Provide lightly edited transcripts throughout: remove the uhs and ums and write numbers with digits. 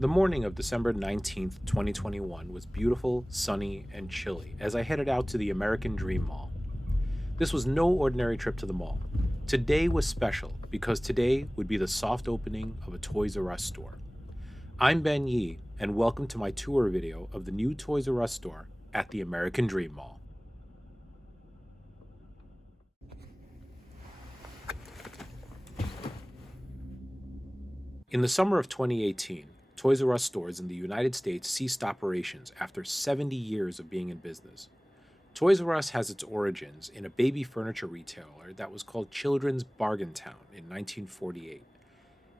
The morning of December 19th, 2021 was beautiful, sunny, and chilly as I headed out to the American Dream Mall. This was no ordinary trip to the mall. Today was special because today would be the soft opening of a Toys R Us store. I'm Ben Yee, and welcome to my tour video of the new Toys R Us store at the American Dream Mall. In the summer of 2018, Toys R Us stores in the United States ceased operations after 70 years of being in business. Toys R Us has its origins in a baby furniture retailer that was called Children's Bargain Town in 1948.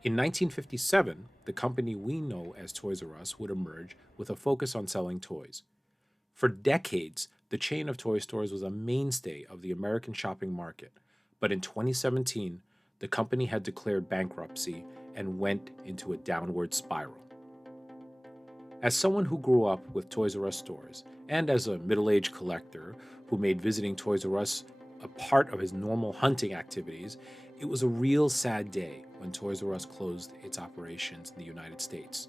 In 1957, the company we know as Toys R Us would emerge with a focus on selling toys. For decades, the chain of toy stores was a mainstay of the American shopping market, but in 2017, the company had declared bankruptcy and went into a downward spiral. As someone who grew up with Toys R Us stores, and as a middle aged collector who made visiting Toys R Us a part of his normal hunting activities, it was a real sad day when Toys R Us closed its operations in the United States.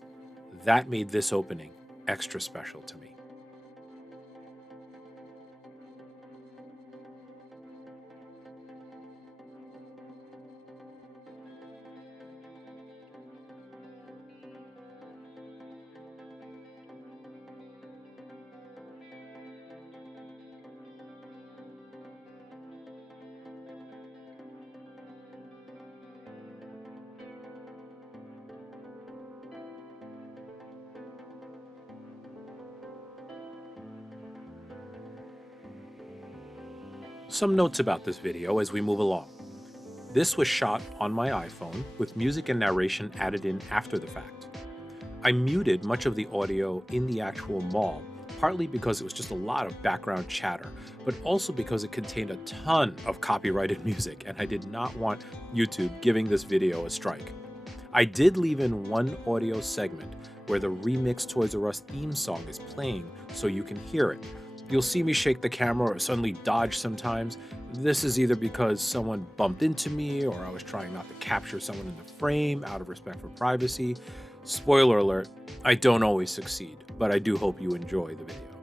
That made this opening extra special to me. Some notes about this video as we move along. This was shot on my iPhone with music and narration added in after the fact. I muted much of the audio in the actual mall, partly because it was just a lot of background chatter, but also because it contained a ton of copyrighted music and I did not want YouTube giving this video a strike. I did leave in one audio segment where the remixed Toys R Us theme song is playing so you can hear it. You'll see me shake the camera or suddenly dodge sometimes. This is either because someone bumped into me or I was trying not to capture someone in the frame out of respect for privacy. Spoiler alert, I don't always succeed, but I do hope you enjoy the video.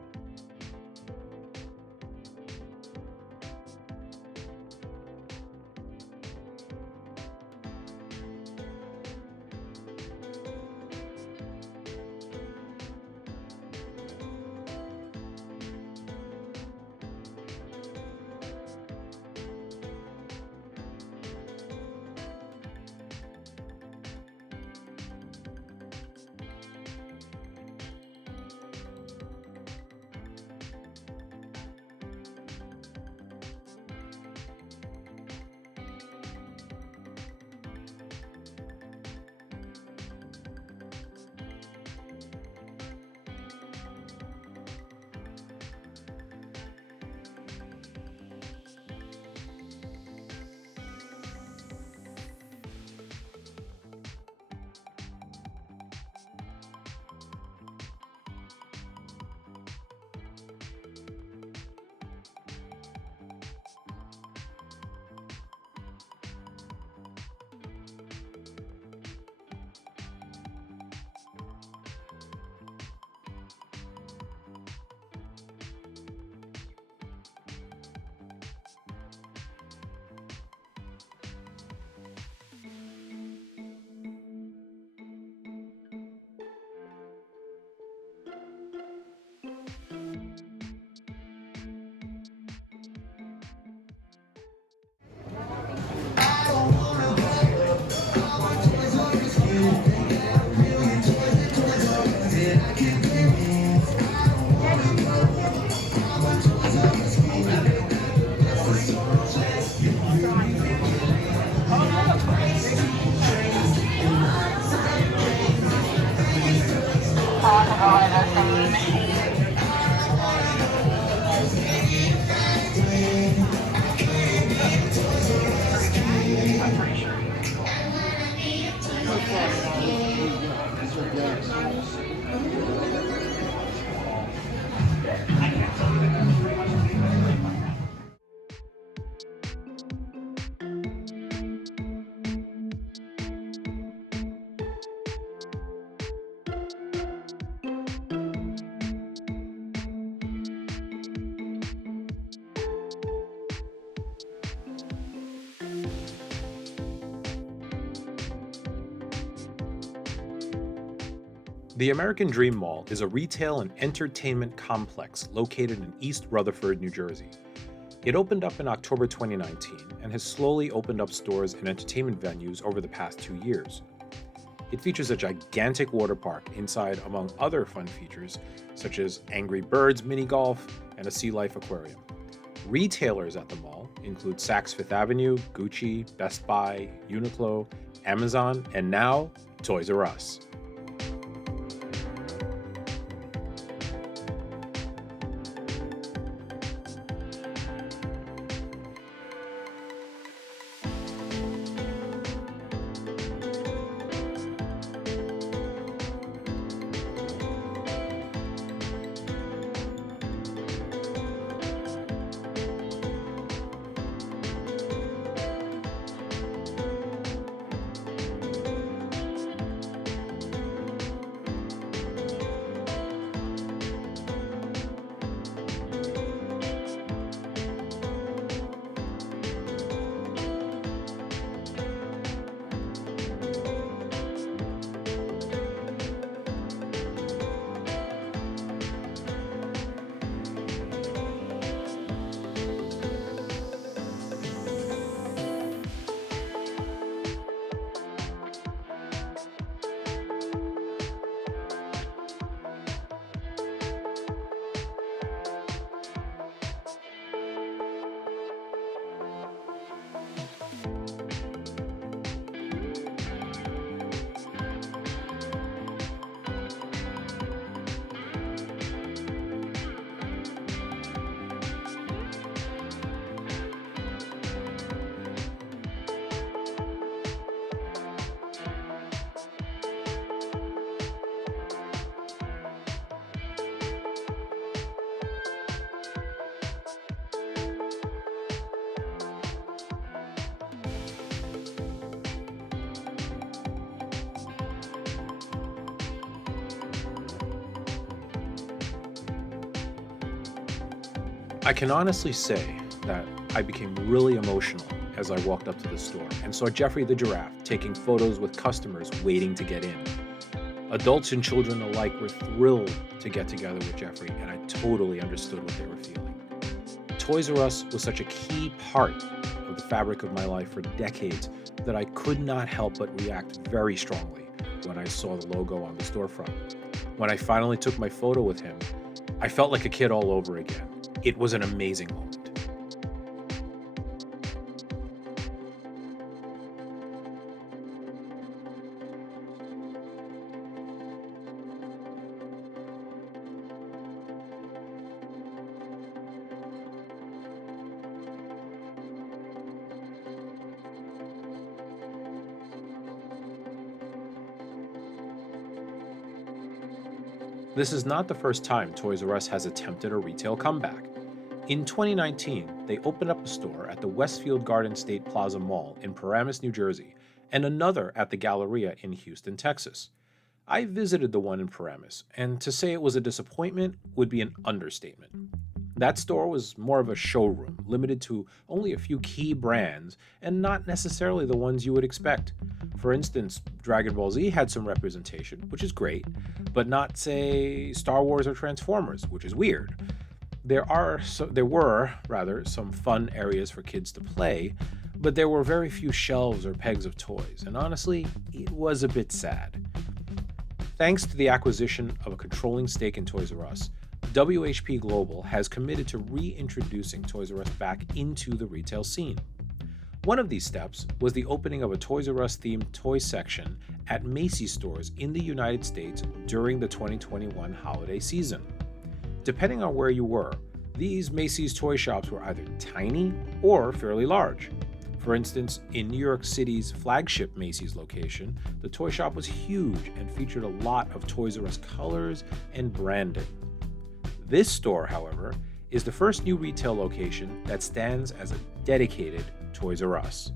The American Dream Mall is a retail and entertainment complex located in East Rutherford, New Jersey. It opened up in October 2019 and has slowly opened up stores and entertainment venues over the past 2 years. It features a gigantic water park inside, among other fun features such as Angry Birds mini golf and a sea life aquarium. Retailers at the mall include Saks Fifth Avenue, Gucci, Best Buy, Uniqlo, Amazon, and now Toys R Us. I can honestly say that I became really emotional as I walked up to the store and saw Jeffrey the Giraffe taking photos with customers waiting to get in. Adults and children alike were thrilled to get together with Jeffrey, and I totally understood what they were feeling. Toys R Us was such a key part of the fabric of my life for decades that I could not help but react very strongly when I saw the logo on the storefront. When I finally took my photo with him, I felt like a kid all over again. It was an amazing moment. This is not the first time Toys R Us has attempted a retail comeback. In 2019, they opened up a store at the Westfield Garden State Plaza Mall in Paramus, New Jersey, and another at the Galleria in Houston, Texas. I visited the one in Paramus, and to say it was a disappointment would be an understatement. That store was more of a showroom, limited to only a few key brands, and not necessarily the ones you would expect. For instance, Dragon Ball Z had some representation, which is great, but not, say, Star Wars or Transformers, which is weird. There were some fun areas for kids to play, but there were very few shelves or pegs of toys, and honestly, it was a bit sad. Thanks to the acquisition of a controlling stake in Toys R Us, WHP Global has committed to reintroducing Toys R Us back into the retail scene. One of these steps was the opening of a Toys R Us themed toy section at Macy's stores in the United States during the 2021 holiday season. Depending on where you were, these Macy's toy shops were either tiny or fairly large. For instance, in New York City's flagship Macy's location, the toy shop was huge and featured a lot of Toys R Us colors and branding. This store, however, is the first new retail location that stands as a dedicated Toys R Us.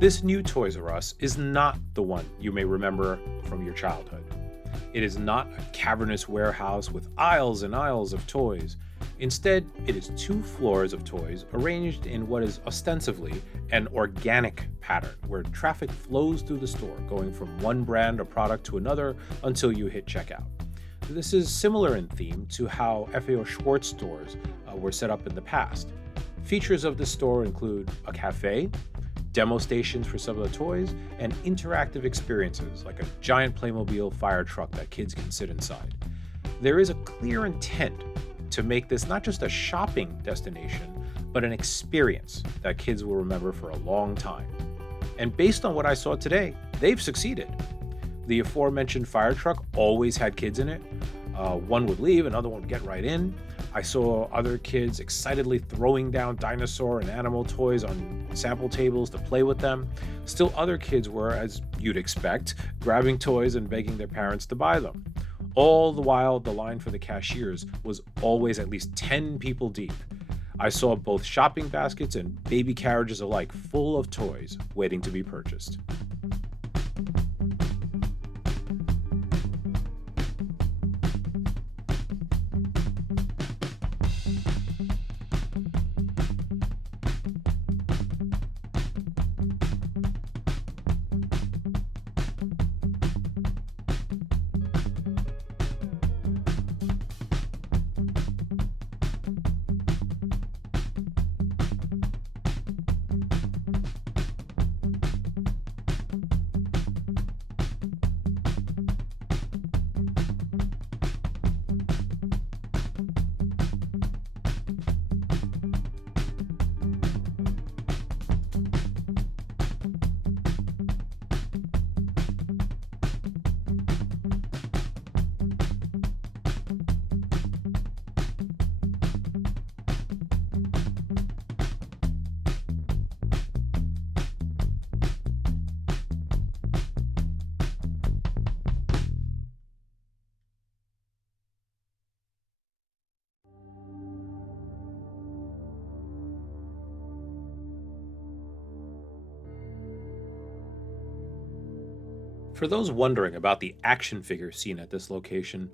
This new Toys R Us is not the one you may remember from your childhood. It is not a cavernous warehouse with aisles and aisles of toys. Instead, it is two floors of toys arranged in what is ostensibly an organic pattern where traffic flows through the store, going from one brand or product to another until you hit checkout. This is similar in theme to how FAO Schwartz stores were set up in the past. Features of this store include a cafe, demo stations for some of the toys, and interactive experiences like a giant Playmobil fire truck that kids can sit inside. There is a clear intent to make this not just a shopping destination, but an experience that kids will remember for a long time. And based on what I saw today, they've succeeded. The aforementioned fire truck always had kids in it. One would leave, another one would get right in. I saw other kids excitedly throwing down dinosaur and animal toys on sample tables to play with them. Still other kids were, as you'd expect, grabbing toys and begging their parents to buy them. All the while, the line for the cashiers was always at least 10 people deep. I saw both shopping baskets and baby carriages alike full of toys waiting to be purchased. For those wondering about the action figure scene at this location,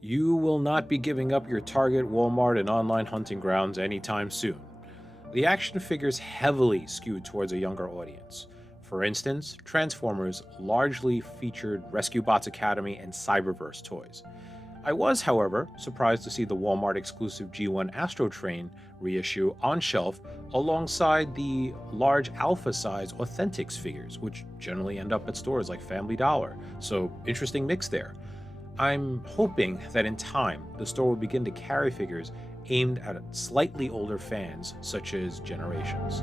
you will not be giving up your Target, Walmart, and online hunting grounds anytime soon. The action figures heavily skewed towards a younger audience. For instance, Transformers largely featured Rescue Bots Academy and Cyberverse toys. I was, however, surprised to see the Walmart exclusive G1 Astro Train reissue on shelf alongside the large alpha size Authentics figures, which generally end up at stores like Family Dollar. So, interesting mix there. I'm hoping that in time, the store will begin to carry figures aimed at slightly older fans, such as Generations.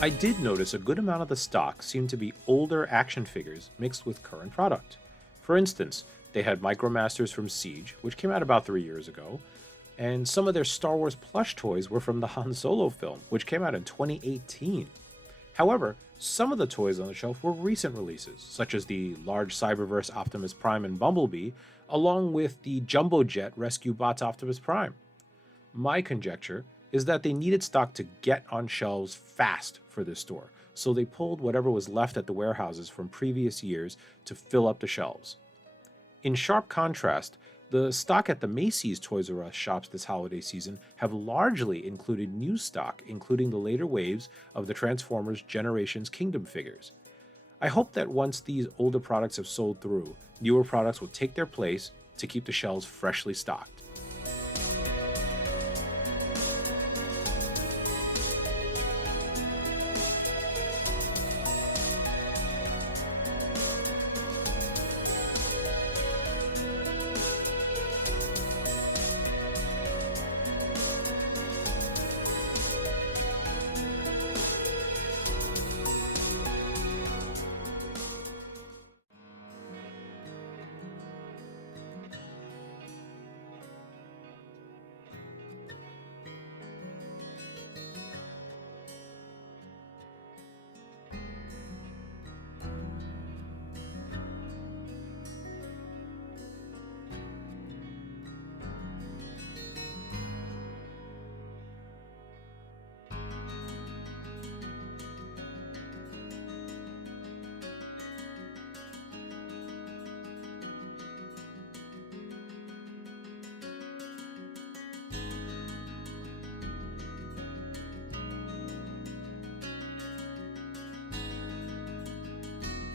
I did notice a good amount of the stock seemed to be older action figures mixed with current product. For instance, they had Micromasters from Siege, which came out about 3 years ago, and some of their Star Wars plush toys were from the Han Solo film, which came out in 2018. However, some of the toys on the shelf were recent releases, such as the large Cyberverse Optimus Prime and Bumblebee, along with the Jumbo Jet Rescue Bots Optimus Prime. My conjecture is that they needed stock to get on shelves fast for this store, so they pulled whatever was left at the warehouses from previous years to fill up the shelves. In sharp contrast, the stock at the Macy's Toys R Us shops this holiday season have largely included new stock, including the later waves of the Transformers Generations Kingdom figures. I hope that once these older products have sold through, newer products will take their place to keep the shelves freshly stocked.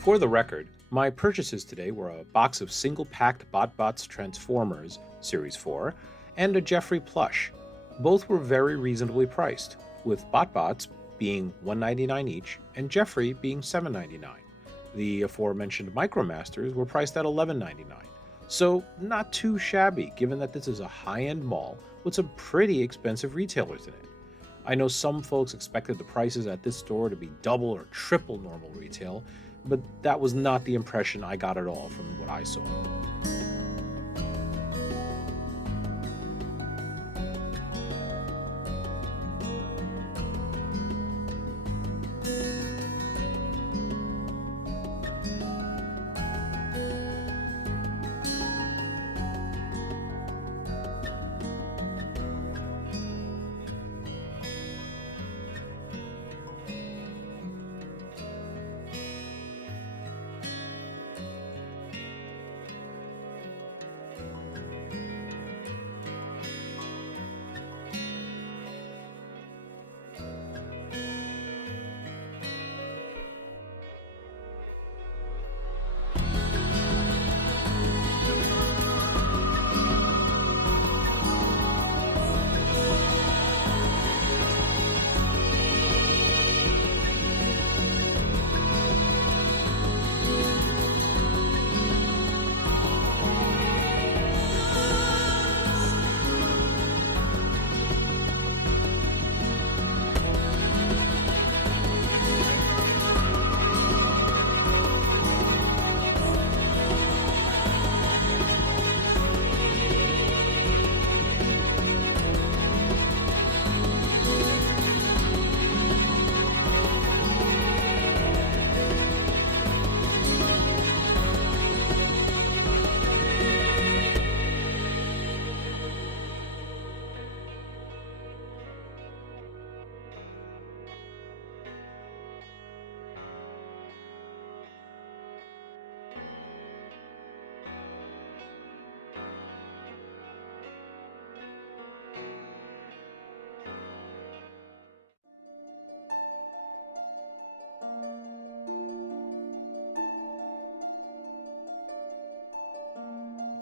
For the record, my purchases today were a box of single packed BotBots Transformers Series 4 and a Jeffrey plush. Both were very reasonably priced, with BotBots being $1.99 each and Jeffrey being $7.99. The aforementioned Micromasters were priced at $11.99. So, not too shabby given that this is a high end mall with some pretty expensive retailers in it. I know some folks expected the prices at this store to be double or triple normal retail, but that was not the impression I got at all from what I saw.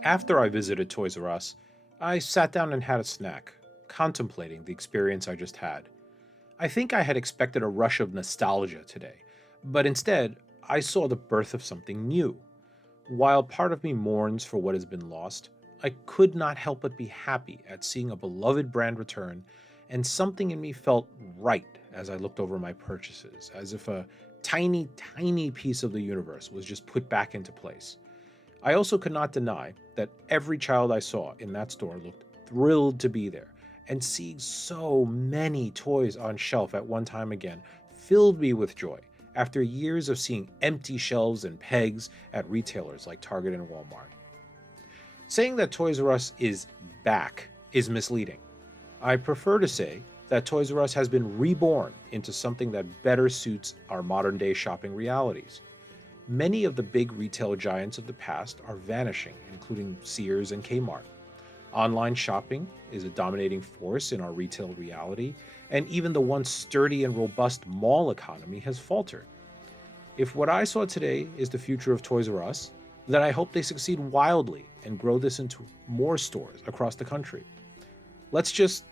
After I visited Toys R Us, I sat down and had a snack, contemplating the experience I just had. I think I had expected a rush of nostalgia today, but instead, I saw the birth of something new. While part of me mourns for what has been lost, I could not help but be happy at seeing a beloved brand return, and something in me felt right as I looked over my purchases, as if a tiny, tiny piece of the universe was just put back into place. I also could not deny that every child I saw in that store looked thrilled to be there, and seeing so many toys on shelf at one time again filled me with joy after years of seeing empty shelves and pegs at retailers like Target and Walmart. Saying that Toys R Us is back is misleading. I prefer to say that Toys R Us has been reborn into something that better suits our modern day shopping realities. Many of the big retail giants of the past are vanishing, including Sears and Kmart. Online shopping is a dominating force in our retail reality, and even the once sturdy and robust mall economy has faltered. If what I saw today is the future of Toys R Us, then I hope they succeed wildly and grow this into more stores across the country. Let's just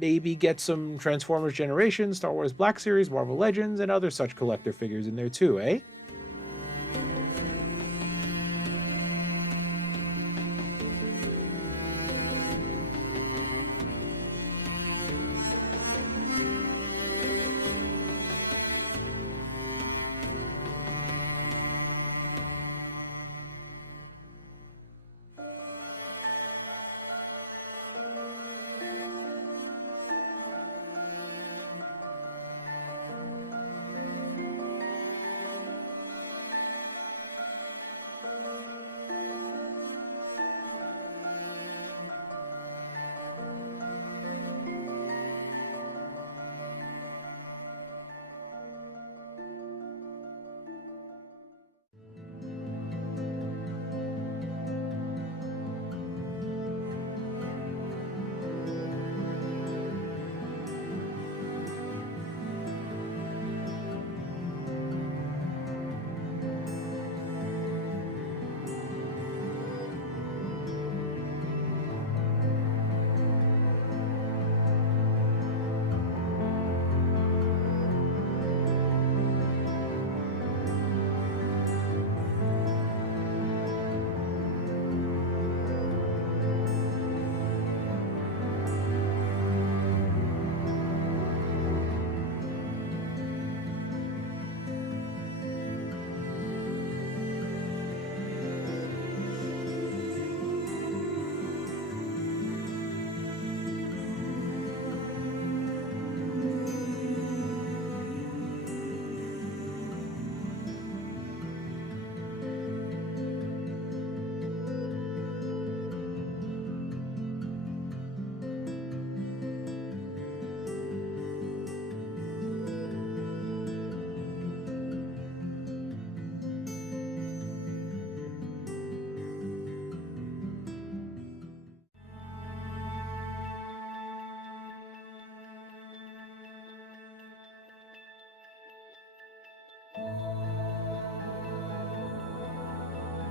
maybe get some Transformers Generation, Star Wars Black Series, Marvel Legends, and other such collector figures in there too, eh?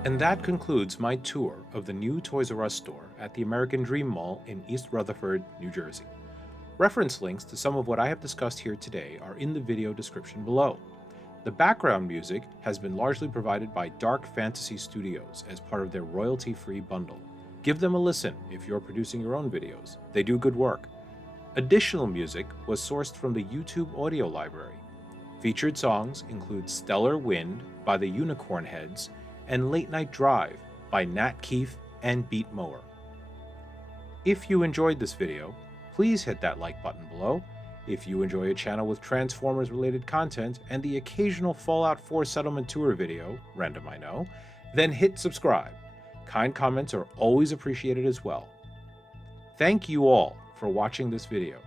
And that concludes my tour of the new Toys R Us store at the American Dream Mall in East Rutherford, New Jersey. Reference links to some of what I have discussed here today are in the video description below. The background music has been largely provided by Dark Fantasy Studios as part of their royalty-free bundle. Give them a listen if you're producing your own videos. They do good work. Additional music was sourced from the YouTube audio library. Featured songs include Stellar Wind by the Unicorn Heads and Late Night Drive by Nat Keefe and Beat Mower. If you enjoyed this video, please hit that like button below. If you enjoy a channel with Transformers related content and the occasional Fallout 4 settlement tour video, random I know, then hit subscribe. Kind comments are always appreciated as well. Thank you all for watching this video.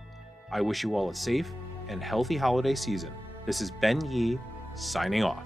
I wish you all a safe and healthy holiday season. This is Ben Yee, signing off.